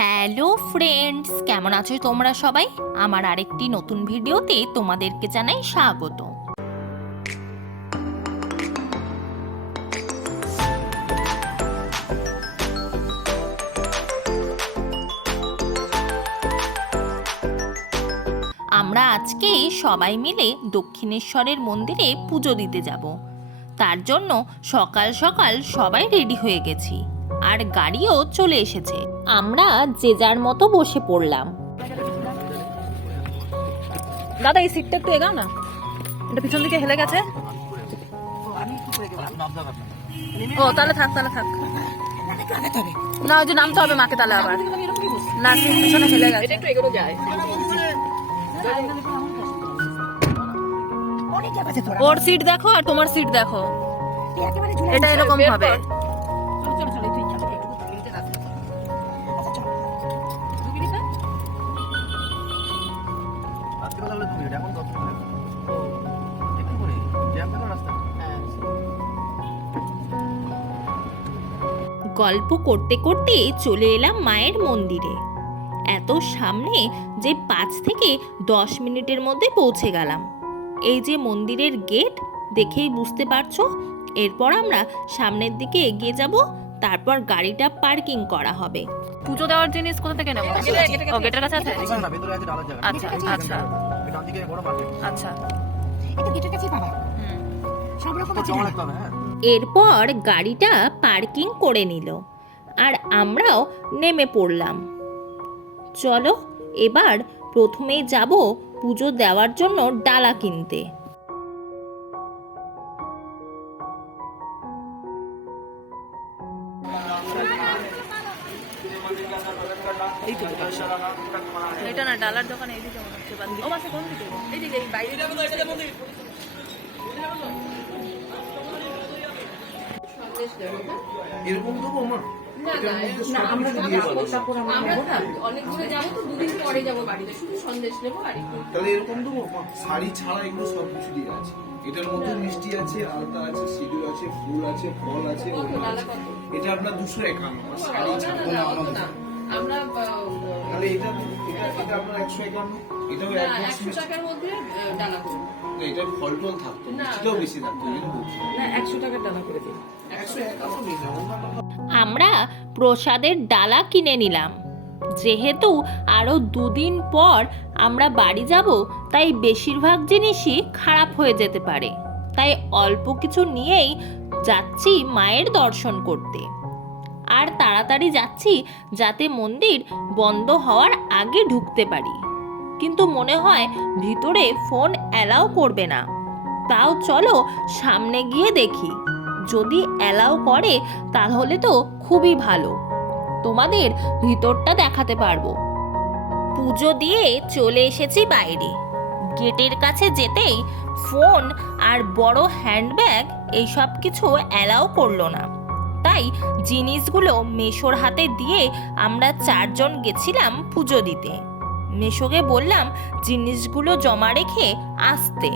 Hello friends, কেমন আছো তোমরা সবাই? আমার আরেকটি নতুন ভিডিওতে তোমাদেরকে জানাই স্বাগত। আমরা আজকে সবাই মিলে দক্ষিণেশ্বরের মন্দিরে পুজো দিতে যাব। তার জন্য সকাল সকাল সবাই রেডি হয়ে গেছি, আর গাড়িও চলে এসেছে। আমরা যে যার মতো বসে পড়লাম। দাদা এই সিটটা একটু এগাও না, এটা পিছন দিকে হেলে গেছে। ও তাহলে থাক না, ওই যে নামতে হবে মাকে, তাহলে আবার না পিছনে হেলে গেছে। একটু এগোনো যায়। ওর সিট দেখো আর তোমার সিট দেখো, এটা এরকম হবে। গল্প করতে করতে চলে এলাম মায়ের মন্দিরে। এত সামনে যে 5 থেকে 10 মিনিটের মধ্যে পৌঁছে গেলাম। এই যে মন্দিরের গেট, দেখেই বুঝতে পারছো। এরপর আমরা সামনের দিকে এগিয়ে যাব, তারপর গাড়িটা পার্কিং করা হবে। পুজো দেওয়ার জিনিস কোথা থেকে নেবো? ও গেটের কাছে আছে। আচ্ছা আচ্ছা আচ্ছা, এটা গেটের কাছেই পাবা। সব রকম আছে। এরপর গাড়িটা পার্কিং করে নিল, আর আমরাও নেমে পড়লাম। চলো এবার প্রথমেই যাব পুজো দেওয়ার জন্য ডালা কিনতে। এটা না ডালার দোকান এইদিকে মনে হচ্ছে। ও মাসে কোন দিকে? এইদিকে, এই বাইরে এরকম দেবো মা? তাহলে এরকম দেবো মা? শাড়ি ছাড়া এগুলো সব কিছু দিয়ে আছে। এটার মধ্যে মিষ্টি আছে, আলতা আছে, সিঁদুর আছে, ফুল আছে, ফল আছে। এটা আপনার 251। শাড়ি ছাড়া তাহলে এটা আপনার 151। এটাও 100 টাকার মধ্যে ডালা করুন। এটা ফল টল থাকতো, মিষ্টিটাও বেশি থাকতো। না 100 টাকার ডালা করে দিন। আমরা প্রসাদের ডালা কিনে নিলাম। যেহেতু আরো 2 দিন পর আমরা বাড়ি যাব, তাই বেশিরভাগ জিনিসই খারাপ হয়ে যেতে পারে। তাই অল্প কিছু নিয়েই যাচ্ছি মায়ের দর্শন করতে। আর তাড়াতাড়ি যাচ্ছি যাতে মন্দির বন্ধ হওয়ার আগে ঢুকতে পারি। কিন্তু মনে হয় ভিতরে ফোন অ্যালাউ করবে না। তাও চলো সামনে গিয়ে দেখি। যদি অ্যালাউ করে তাহলে তো খুবই ভালো, তোমাদের ভিতরটা দেখাতে পারবো। পুজো দিয়ে চলে এসেছি বাইরে। গেটের কাছে যেতেই ফোন আর বড় হ্যান্ডব্যাগ এইসব কিছু অ্যালাউ করলো না। তাই জিনিসগুলো মেশোর হাতে দিয়ে আমরা 4 জন গেছিলাম পুজো দিতে। মেশোকে বললাম জিনিসগুলো জমা রেখে আসতে,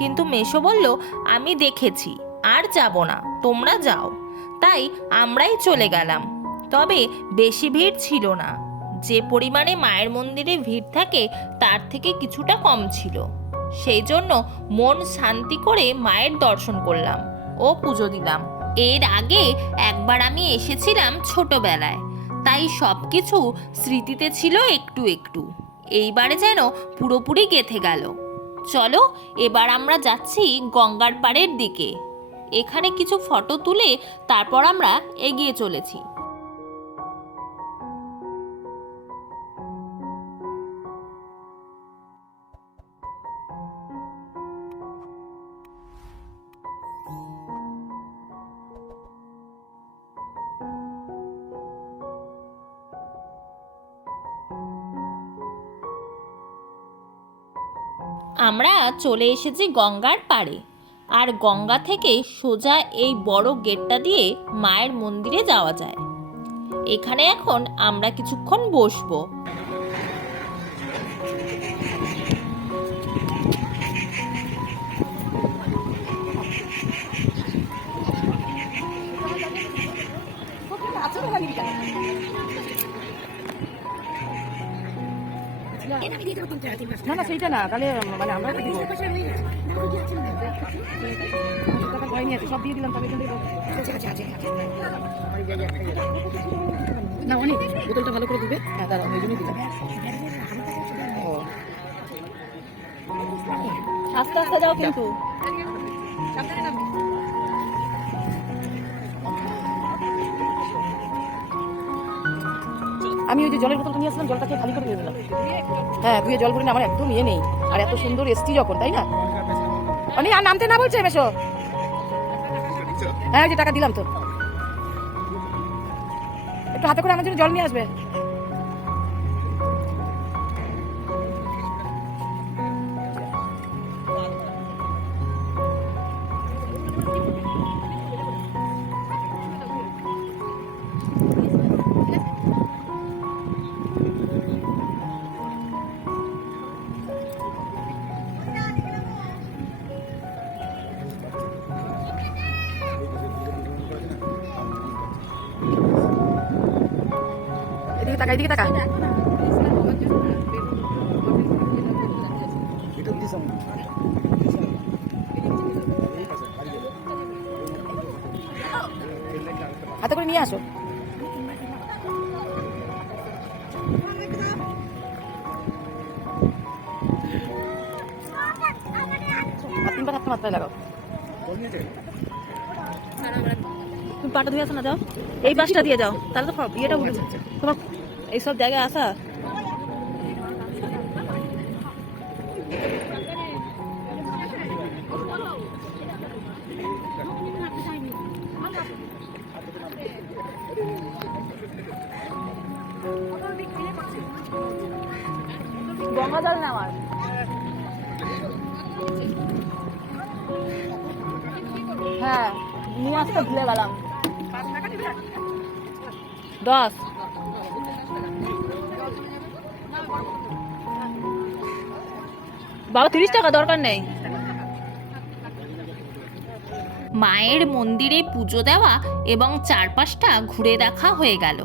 কিন্তু মেশো বলল আমি দেখেছি, আর যাব না, তোমরা যাও। তাই আমরাই চলে গেলাম। তবে বেশি ভিড় ছিল না। যে পরিমাণে মায়ের মন্দিরে ভিড় থাকে তার থেকে কিছুটা কম ছিল। সেই জন্য মন শান্তি করে মায়ের দর্শন করলাম ও পুজো দিলাম। এর আগে একবার আমি এসেছিলাম ছোটবেলায়, তাই সব কিছু স্মৃতিতে ছিল একটু একটু। এইবারে যেন পুরোপুরি গেঁথে গেল। চলো এবার আমরা যাচ্ছি গঙ্গার পাড়ের দিকে। এখানে কিছু ফটো তুলে তারপর আমরা এগিয়ে চলেছি। আমরা চলে এসেছি গঙ্গার পাড়ে, আর গঙ্গা থেকে সোজা এই বড় গেটটা দিয়ে মায়ের মন্দিরে যাওয়া যায়। এখানে এখন আমরা কিছুক্ষণ বসবো। এটা আমি দিয়ে দেবো 3 মাস না না সেইটা না, তাহলে মানে আমরা তো দিব। পয়সা রয়ে গেছে না কি আছে না টাকা হয়নি আছে, সব দিয়ে দিলাম, তবে এখান থেকে আছে না অনেক বোতলটা ভালো করে দিবে। হ্যাঁ দাঁড়া, ওই জন্যই দিলাম। ও আস্তে আস্তে যাও কিন্তু। আমি ওই যে জলের বোতলটা নিয়ে আসলাম, জলটাকে খালি করে দিয়ে দিলাম। হ্যাঁ ধুয়ে জল ভরে না, আমার একদম ইয়ে নেই। আর এত সুন্দর এসছি যখন, তাই না? অনেক আর নামতে না বলছে মেশো। হ্যাঁ ওই যে টাকা দিলাম তো, একটু হাতে করে আমার জন্য জল নিয়ে আসবে। এদিকে তাকা, এদিকে তাকা। হাতে করে নিয়ে আসো। আর 3 বার হাতে মাথায় লাগাও। তুমি পাটা ধুয়ে আসো না, যাও এই পাশটা দিয়ে যাও, তাহলে তো ইয়েটা উঠে যাচ্ছে। তোমার এইসব জায়গায় আসা গঙ্গা জল না আমার। হ্যাঁ নিয়ে আসতে ভুলে গেলাম। 10 বাবা 30 টাকা দরকার নেই। মায়ের মন্দিরে পুজো দেওয়া এবং চারপাশটা ঘুরে দেখা হয়ে গেল।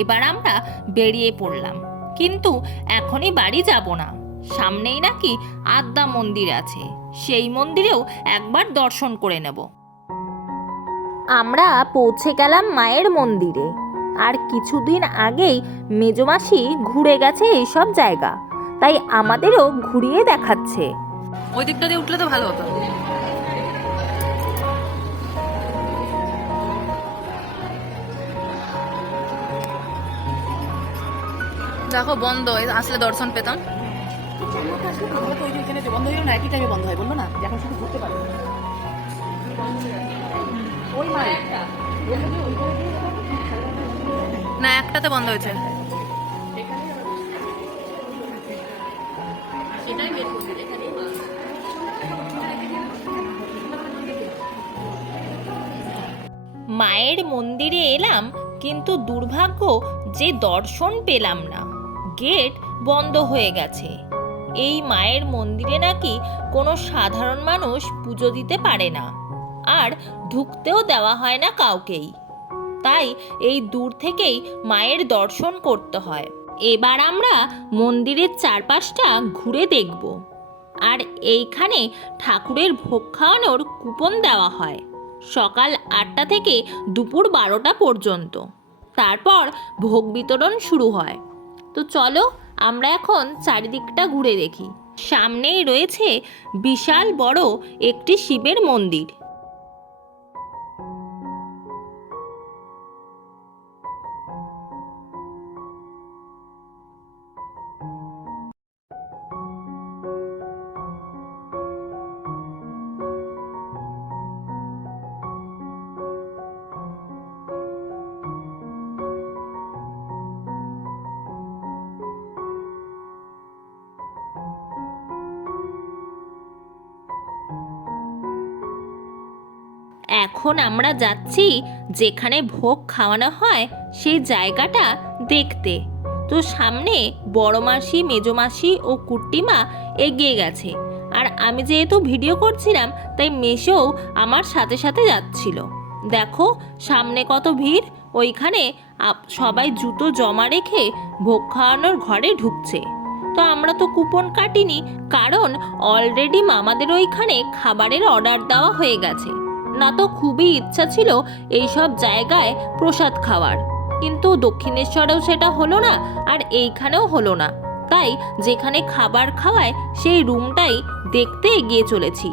এবার আমরা বেরিয়ে পড়লাম, কিন্তু এখনই বাড়ি যাব না। সামনেই নাকি আদ্যা মন্দির আছে, সেই মন্দিরেও একবার দর্শন করে নেব। আমরা পৌঁছে গেলাম মায়ের মন্দিরে। আর কিছুদিন আগেই মেজমাসি ঘুরে গেছে এইসব জায়গা, তাই আমাদেরও ঘুরিয়ে দেখাচ্ছে। ওই দিকটা দিয়ে উঠলে তো ভালো হতো। দেখো বন্ধ, আসলে দর্শন পেতাম। বন্ধ হইল না, একই টাইমে বন্ধ হয়, বললো না এখন শুধু ঘুরতে পারবে। না একটাতে বন্ধ হয়েছে। মায়ের মন্দিরে এলাম, কিন্তু দুর্ভাগ্য যে দর্শন পেলাম না। গেট বন্ধ হয়ে গেছে। এই মায়ের মন্দিরে নাকি কোনো সাধারণ মানুষ পুজো দিতে পারে না, আর ঢুকতেও দেওয়া হয় না কাউকেই। তাই এই দূর থেকেই মায়ের দর্শন করতে হয়। এবার আমরা মন্দিরের চারপাশটা ঘুরে দেখব। আর এইখানে ঠাকুরের ভোগ খাওয়ানোর কুপন দেওয়া হয় সকাল 8টা থেকে দুপুর 12টা পর্যন্ত। তারপর ভোগ বিতরণ শুরু হয়। তো চলো আমরা এখন চারিদিকটা ঘুরে দেখি। সামনেই রয়েছে বিশাল বড় একটি শিবের মন্দির। এখন আমরা যাচ্ছি যেখানে ভোগ খাওয়ানো হয় সেই জায়গাটা দেখতে। তো সামনে বড় মাসি, মেজো মাসি ও কুট্টিমা এগিয়ে গেছে, আর আমি যেহেতু ভিডিও করছিলাম তাই মেশোও আমার সাথে সাথে যাচ্ছিল। দেখো সামনে কত ভিড়। ওইখানে সবাই জুতো জমা রেখে ভোগ খাওয়ানোর ঘরে ঢুকছে। তো তো আমরা তো কুপন কাটিনি, কারণ অলরেডি মামাদের ওইখানে খাবারের অর্ডার দেওয়া হয়ে গেছে। না তো খুবই ইচ্ছা ছিল এইসব জায়গায় প্রসাদ খাওয়ার, কিন্তু দক্ষিণেশ্বরেও সেটা হলো না আর এইখানেও হলো না। তাই যেখানে খাবার খাওয়ায় সেই রুমটাই দেখতে এগিয়ে চলেছি।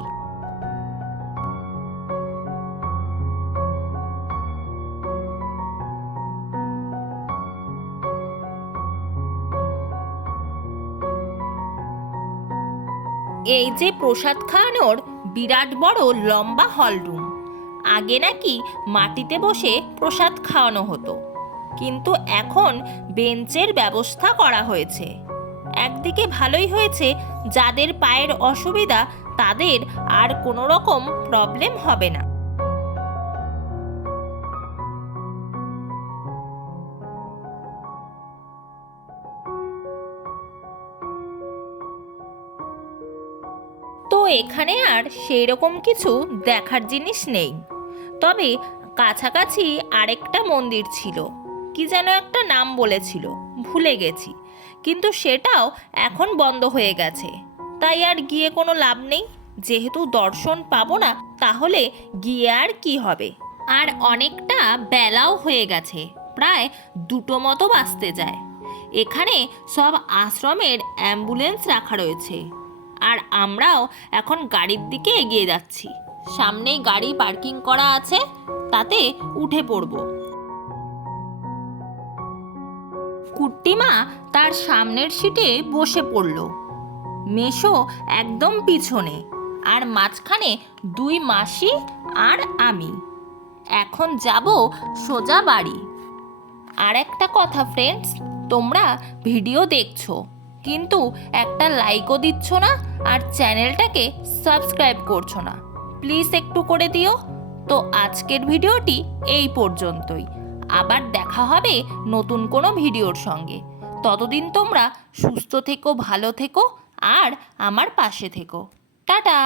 এই যে প্রসাদ খাওয়ানোর বিরাট বড় লম্বা হল রুম। আগে নাকি মাটিতে বসে প্রসাদ খাওয়ানো হতো, কিন্তু এখন বেঞ্চের ব্যবস্থা করা হয়েছে। একদিকে ভালোই হয়েছে, যাদের পায়ের অসুবিধা তাদের আর কোনো রকম প্রবলেম হবে না। তো এখানে আর সেই রকম কিছু দেখার জিনিস নেই, তবে কাছাকাছি আরেকটা মন্দির ছিল, কি যেন একটা নাম বলেছিল, ভুলে গেছি, কিন্তু সেটাও এখন বন্ধ হয়ে গেছে। তাই আর গিয়ে কোনো লাভ নেই, যেহেতু দর্শন পাবো না তাহলে গিয়ে আর কি হবে। আর অনেকটা বেলাও হয়ে গেছে, প্রায় 2টো মতো বাজতে যায়। এখানে সব আশ্রমের অ্যাম্বুলেন্স রাখা রয়েছে, আর আমরাও এখন গাড়ির দিকে এগিয়ে যাচ্ছি। সামনেই গাড়ি পার্কিং করা আছে, তাতে উঠে পড়ব। কুট্টিমা তার সামনের সিটে বসে পড়ল, মেশো একদম পিছনে, আর মাঝখানে 2 মাসি আর আমি। এখন যাব সোজা বাড়ি। আর একটা কথা ফ্রেন্ডস, তোমরা ভিডিও দেখছো কিন্তু একটা লাইকও দিচ্ছ না আর চ্যানেলটাকে সাবস্ক্রাইব করছো না, প্লিজ একটু করে দিও। তো আজকের ভিডিওটি এই পর্যন্তই, আবার দেখা হবে নতুন কোনো ভিডিওর সঙ্গে। ততদিন তোমরা সুস্থ থেকো, ভালো থেকো আর আমার পাশে থেকো। টাটা।